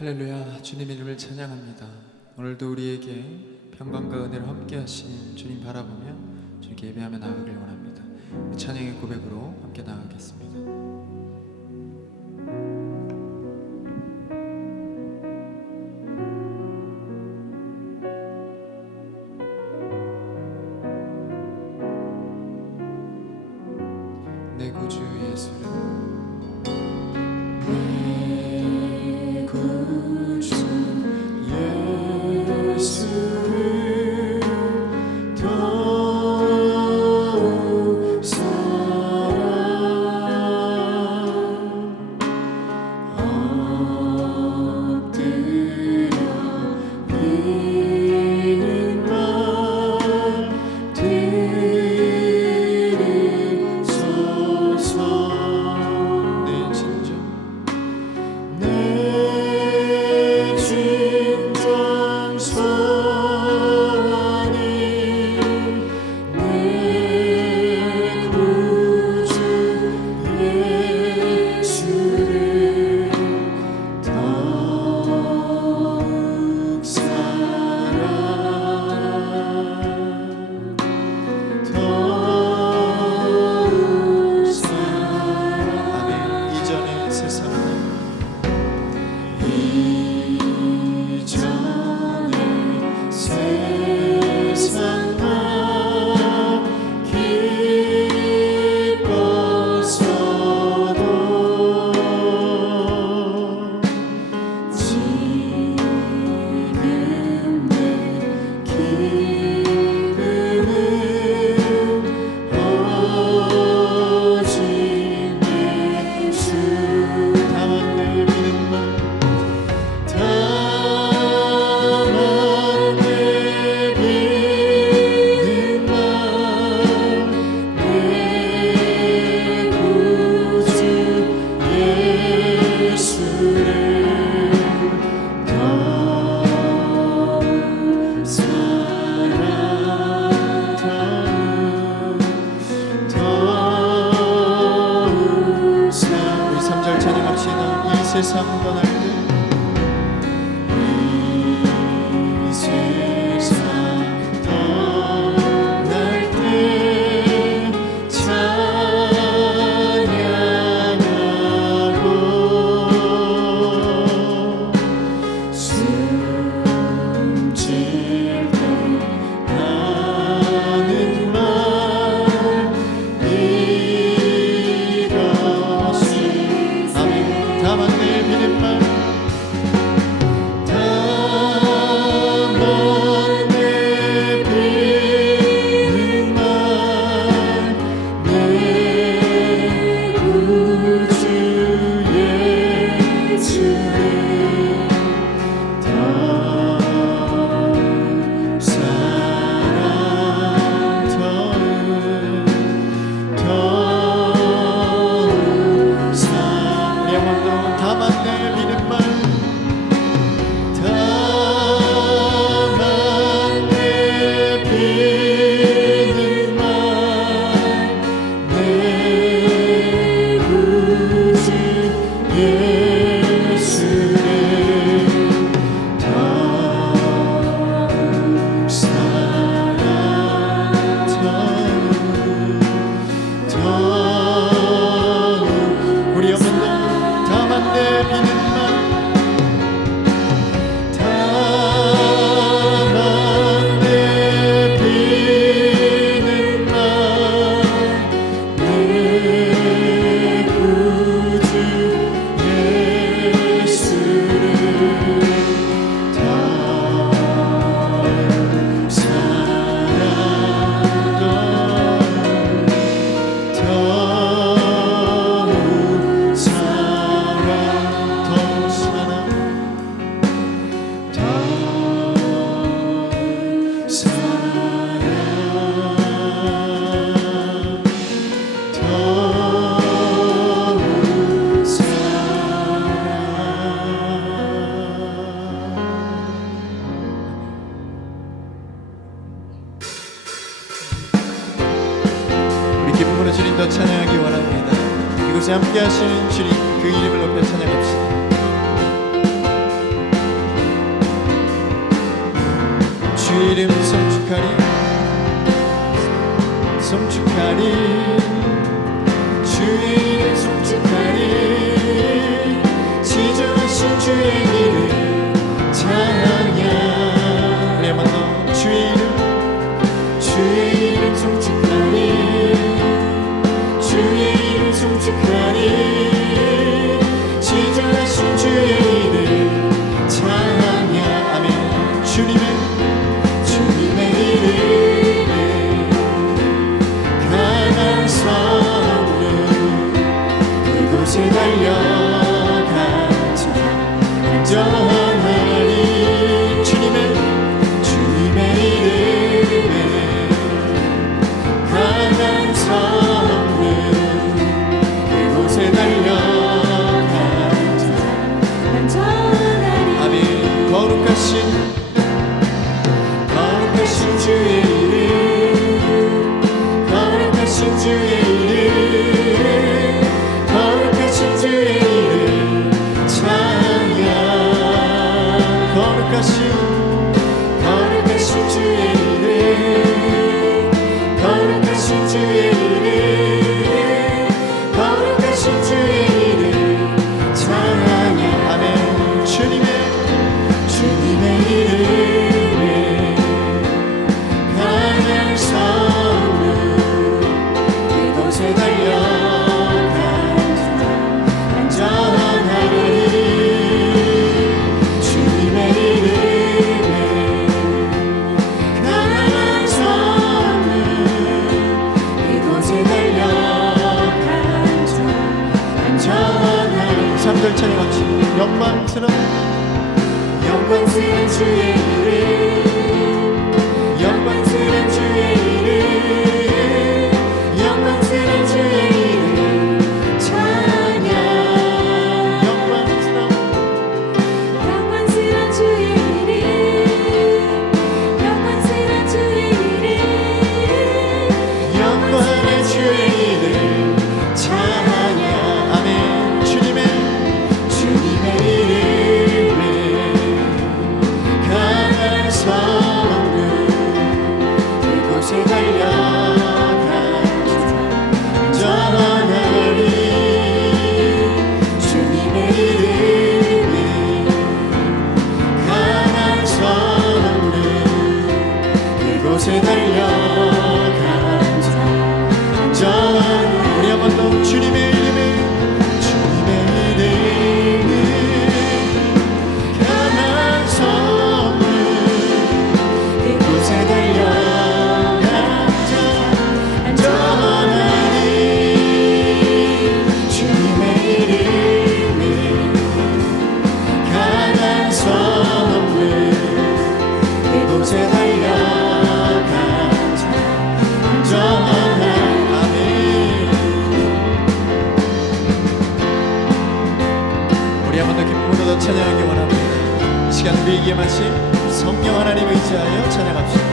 할렐루야 주님 이름을 찬양합니다. 오늘도 우리에게 평강과 은혜를 함께 하신 주님 바라보며 주님께 예배하며 나아가길 원합니다. 찬양의 고백으로 함께 나아가겠습니다. 세상 떠날 때 이곳에 함께 하시는 주님 그 이름을 높여 찬양합시다. 주 이름 성축하리. 성축하리. to 만만처럼. 영광스러운 주의 시간 우리에게 마치 성령 하나님 의지하여 찬양합시다.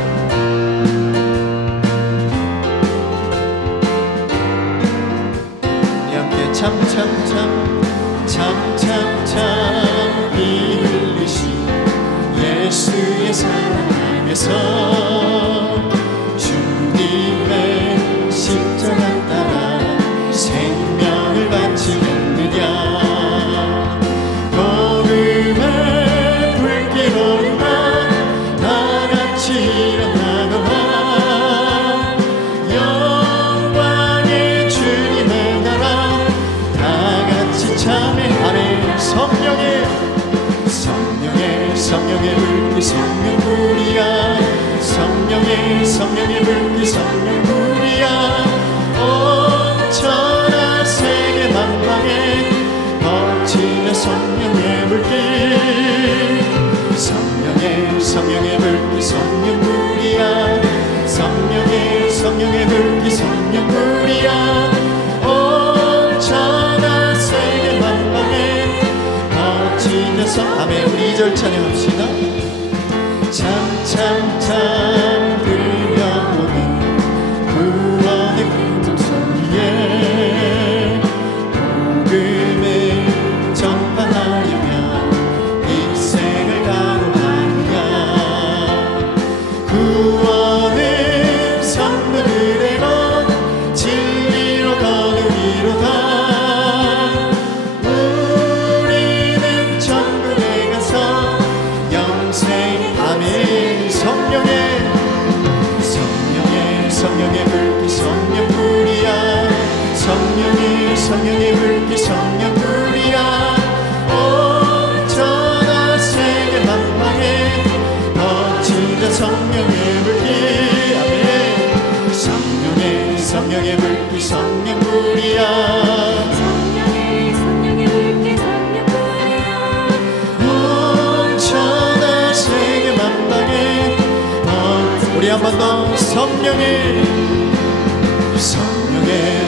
우리 함께 참참참 참참참 이 흘리신 예수의 사랑에서 성령의 불기 성령 불이야. 성령의 성령의 불기 성령 불이야. 온전한 세계 만방에 아, 다지면서 아멘. 우리 절 찬양합시다. 참참. 성령이 성령이 불기 성령 불이야. 온 전하 세계 만방에 어찌 다 성령의 불기. 성령의 성령의 불기 성령 불이야. 한번 더 성령의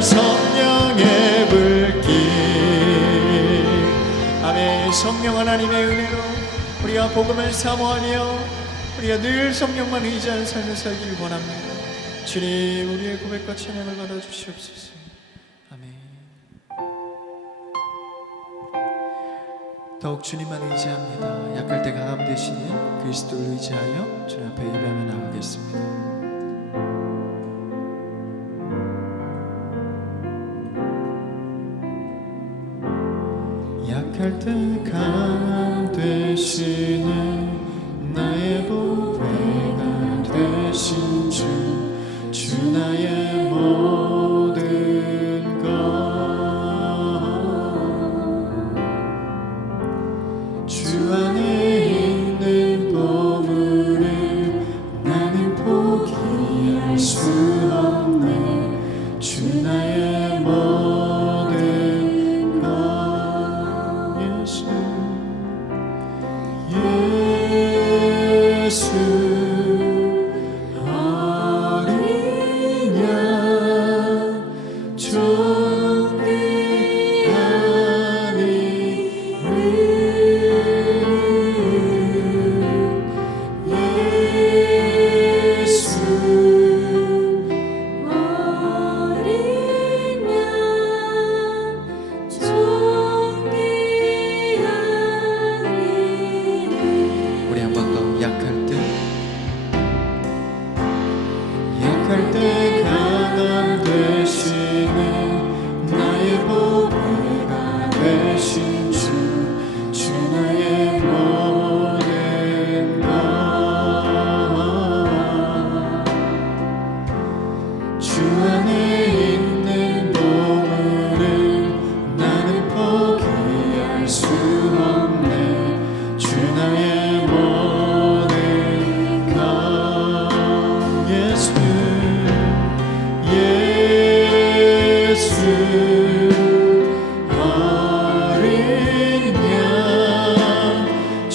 성령의 불빛 아멘. 성령 하나님의 은혜로 우리가 복음을 사모하며 우리가 늘 성령만 의지하는 삶을 살길 원합니다. 주님 우리의 고백과 찬양을 받아주시옵소서. 아멘. 더욱 주님만 의지합니다. 약할 때 강함 되시는 그리스도를 의지하여 주님 앞에 예배하며 나가겠습니다. 때 강함 되시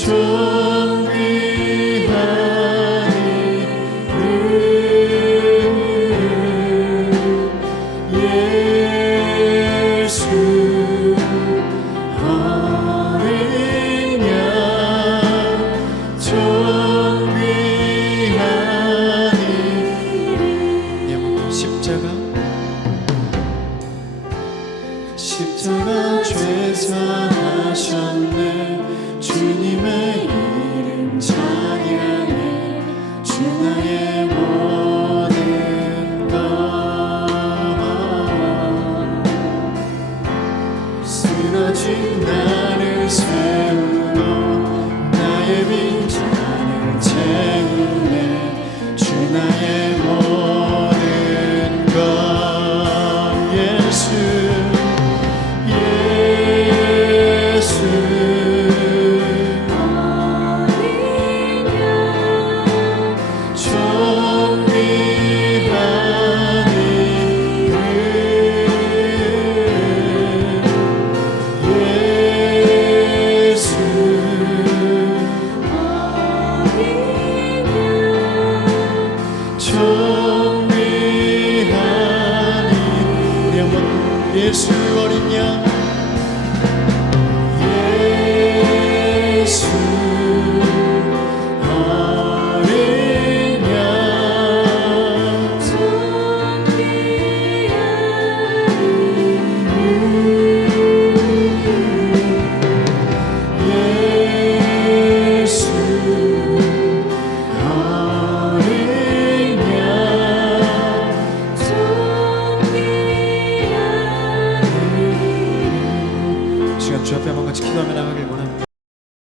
to 주